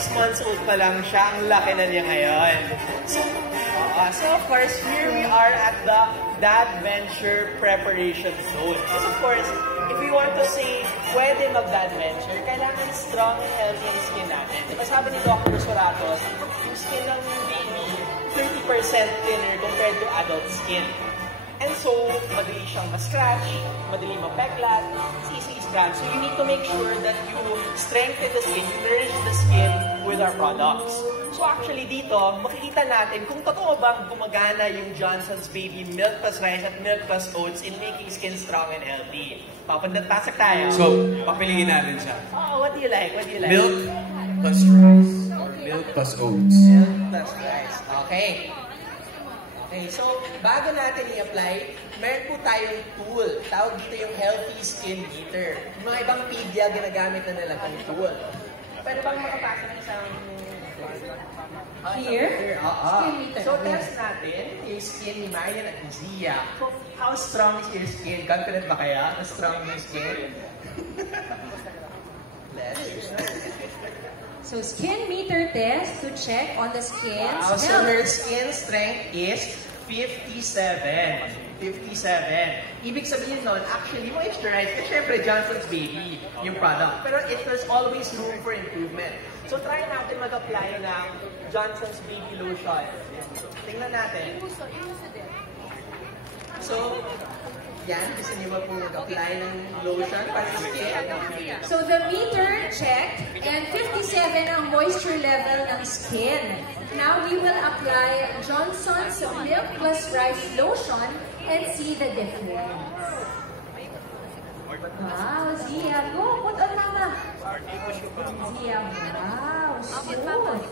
6 months old pa lang siya, ang laki na niya ngayon. So of course, here we are at the Dad Venture Preparation Zone. Because of course, if we want to say pwede mag-Dad Venture, kailangan strong and healthy ang skin natin. Diba sabi ni Dr. Soratos, yung skin ng baby, 30% thinner compared to adult skin. And so, madali siyang ma-scratch, madali mapeklat, it's easy scratch. So you need to make sure that you strengthen the skin, you nourish the skin with our products. So actually dito, makikita natin kung totoo bang gumagana yung Johnson's Baby Milk Plus Rice at Milk Plus Oats in making skin strong and healthy. Papandatasag tayo. So, papiliin natin siya. Oh, what do you like? What do you like? Milk plus rice or milk plus oats? Milk plus rice. Okay. Okay, so bago natin i-apply, meron po tayong tool. Tawag dito yung Healthy Skin Meter. Yung mga ibang media, ginagamit na nila itong tool. Pwede bang makapasa ng isang... Here? Skin meter. So test natin yung skin ni Marian at ni Zia. How strong is your skin? Confident ba kaya? How strong is your skin? So, skin meter test to check on the skin's health. So her skin strength is 57. 57. Ibig sabihin nun, actually, moisturized. Kasi syempre, Johnson's Baby, yung product. Pero there's always room for improvement. So, try natin mag-apply ng Johnson's Baby Lotion. Tingnan natin. So, yan, gusto niyo ba po mag-apply ng lotion para sa skin? So the meter checked and 57 ang moisture level ng skin. Now we will apply Johnson's Milk Plus Rice Lotion and see the difference. Wow, Zia, go! Put on mama! Zia, wow, smooth!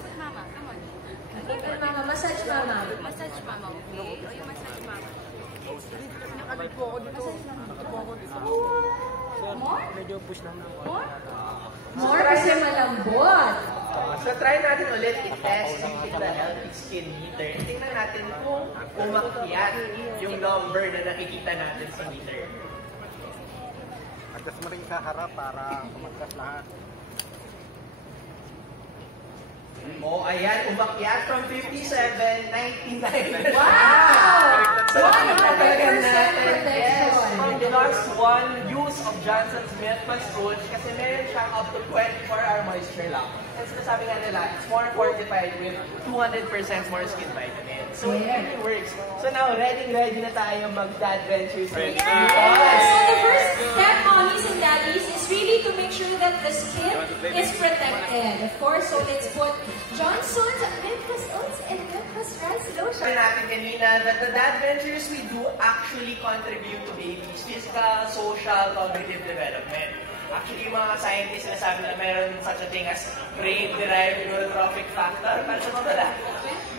Put on mama, massage mama. Massage mama, okay? O yung massage mama. More? More kasi malambot. So try natin ulit i-test using the Healthy Skin Meter. Tingnan natin kung umakyat yung number na nakikita natin sa meter. Agdas mo rin sa harap para kumagkas lahat. Oh, ayan, umakyat from 57, 99. Wow! So, 100% natin, yes, protection. from just one use of Johnson's Milk Plus Oats, kasi meron siyang up to 24-hour moisture lock. And sabi nga nila, it's more fortified with 200% more skin vitamins. So it really works. So now, ready na tayo mag-Dad Ventures. Yes! So the first step, mommies and daddies, is really to make sure that the skin is protected. Of course, so let's put Johnson's Milk Plus Oats and Milk Plus Rice Lotion. Sabi natin kanina that the Dad Ventures we do actually contribute to babies' physical, social, cognitive development. Actually, yung mga scientists sinasabi na meron such a thing as brain-derived neurotrophic factor. Para sa mga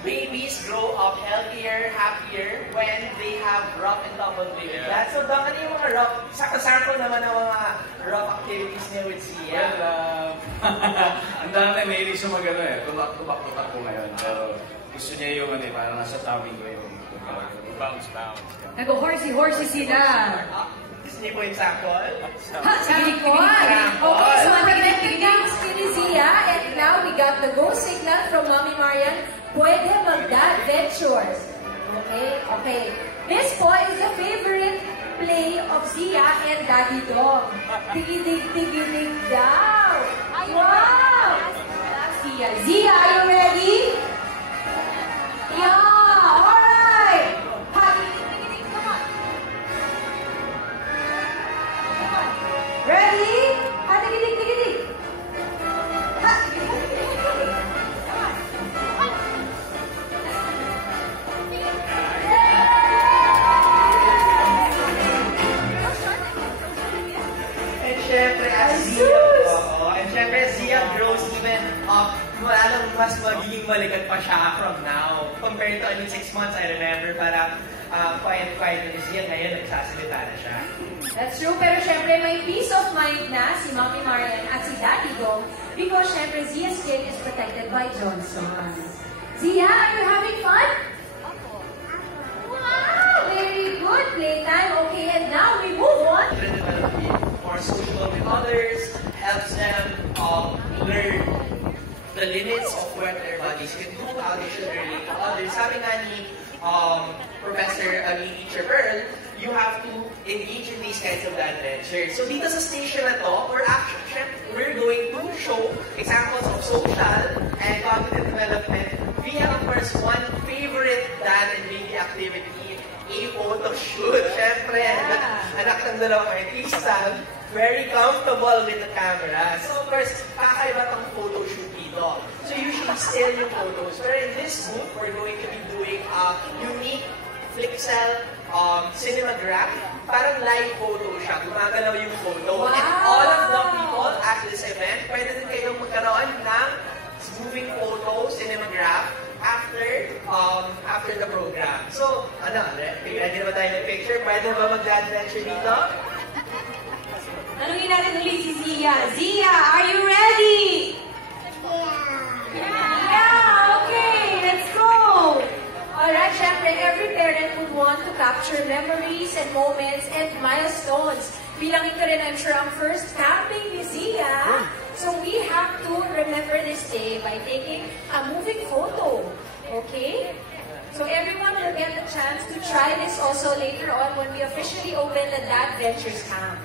babies grow up healthier, happier when they have rough and tumble play with that. So, ano yung mga rough, sample naman ng mga rough activities niya with Zia? Well, ang dami may ilis yung magano eh. Tumak ko ngayon. Pero gusto niya yung parang nasa tawing ko yung bounce. Nag-horsey sila. Gusto niyo po yung sample? Sabi ko, okay, so connected yung skin ni Zia, and now we got the go signal from Mommy Marian. Pwede mag-Dad Ventures. Okay. This po is the favorite play of Zia and Daddy Dog. Tigi-dig daw. Wow! Zia, are you ready? Yeah, alright. Ready? Tigi-dig. Zia grows even up, mas magiging balikat pa siya from now. Compared to only 6 months, I remember, parang quiet na Zia, ngayon nagsasalita na siya. That's true, pero syempre may peace of mind na si Mommy Marian at si Daddy Dog because syempre Zia's skin is protected by Johnson. Zia, are you having fun? Wow, very good playtime. Okay, and now we move on. More social with others, helps them learn the limits of what their bodies can do, how they should relate to others. Sabi nga ni Teacher Pearl, you have to engage in these kinds of adventures. So dito sa station na to, we're going to show examples of social and cognitive development. We have, of course, one favorite dad and baby activity, a photo shoot. Siyempre, anak ng dalawang artista, very comfortable with the camera. So, of course, kakaiba tong photo shoot dito. So, usually still yung photos. Pero in this booth, we're going to be doing a unique Flixel cinematograph. Parang live photo siya. Gumagalaw yung photo. Wow! And all of the people at this event, pwede din kayong magkaroon ng moving photo cinematograph after the program. So, ready na ba tayo ng picture? Pwede ba mag-adventure dito? Tanungin natin ulit si Zia. Zia, are you ready? Yeah, okay, let's go! Alright, syempre, every parent would want to capture memories and moments and milestones. Bilang ito rin, I'm sure, ang first camping ni Zia. So we have to remember this day by taking a moving photo. Okay? So everyone will get the chance to try this also later on when we officially open the Dad Ventures Camp.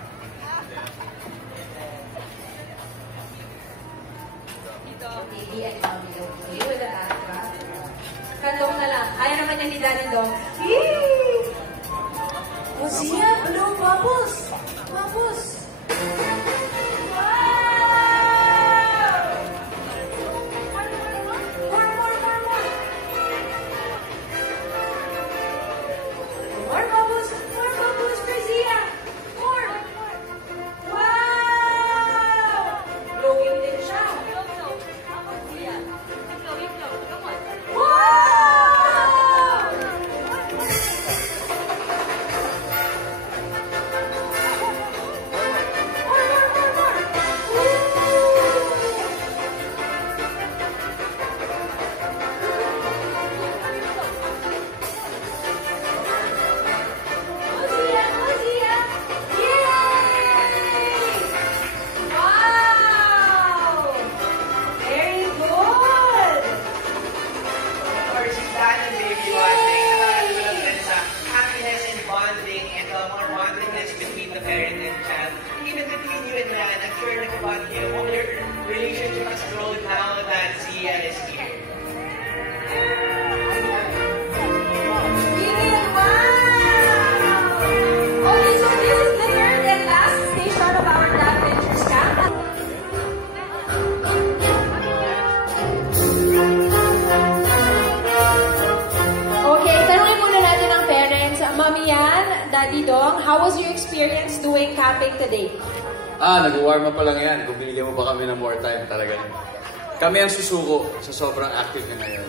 Baby and mommy, okay? With the background. Kandong na lang. Ayaw naman yan ni Daddy Dong. Yee! O Zia, blue bubbles! Bubbles! Relationship has grown now that Zia is here. Daddy Dong, how was your experience doing camping today? Nag-warm up pa lang yan. Kung binili mo pa kami ng more time talaga. Kami ang susuko sa sobrang active na ngayon.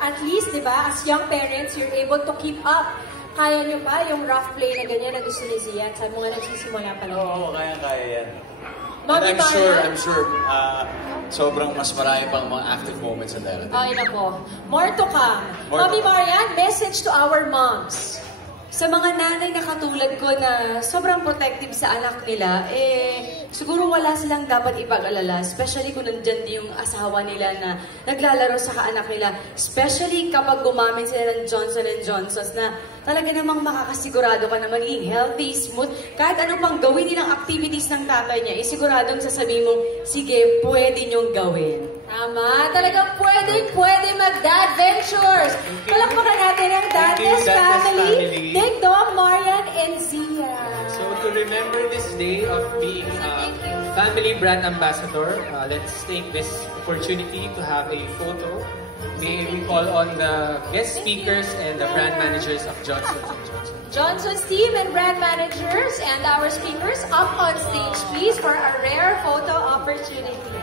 At least, di ba, as young parents, you're able to keep up. Kaya nyo ba yung rough play na ganyan na gusto ni Zia? Sabi mo nga nagsisimula pa lang. Oo, kaya yan. Mami, I'm sure, sobrang mas marami pang mga active moments na darating. Ay, nako. More to come. Mami Marian, message to our moms. Sa mga nanay na katulad ko na sobrang protective sa anak nila, siguro wala silang dapat ipag-alala, especially kung nandyan yung asawa nila na naglalaro sa kaanak nila, especially kapag gumamit sila ng Johnson & Johnson's na talaga namang makakasigurado ka na magiging healthy, smooth, kahit anong pang gawin nilang activities ng tatay niya, siguradong sasabihin mong, sige, pwede niyong gawin. Tama, talagang pwede mag-Dad Ventures. Palakpakan natin ang Dantes family. Ding Dong, Marian, and Zia. So to remember this day of being a family brand ambassador, let's take this opportunity to have a photo. May we call on the guest speakers and the brand managers of Johnson & Johnson. Johnson's team and brand managers and our speakers up on stage, please, for a rare photo opportunity.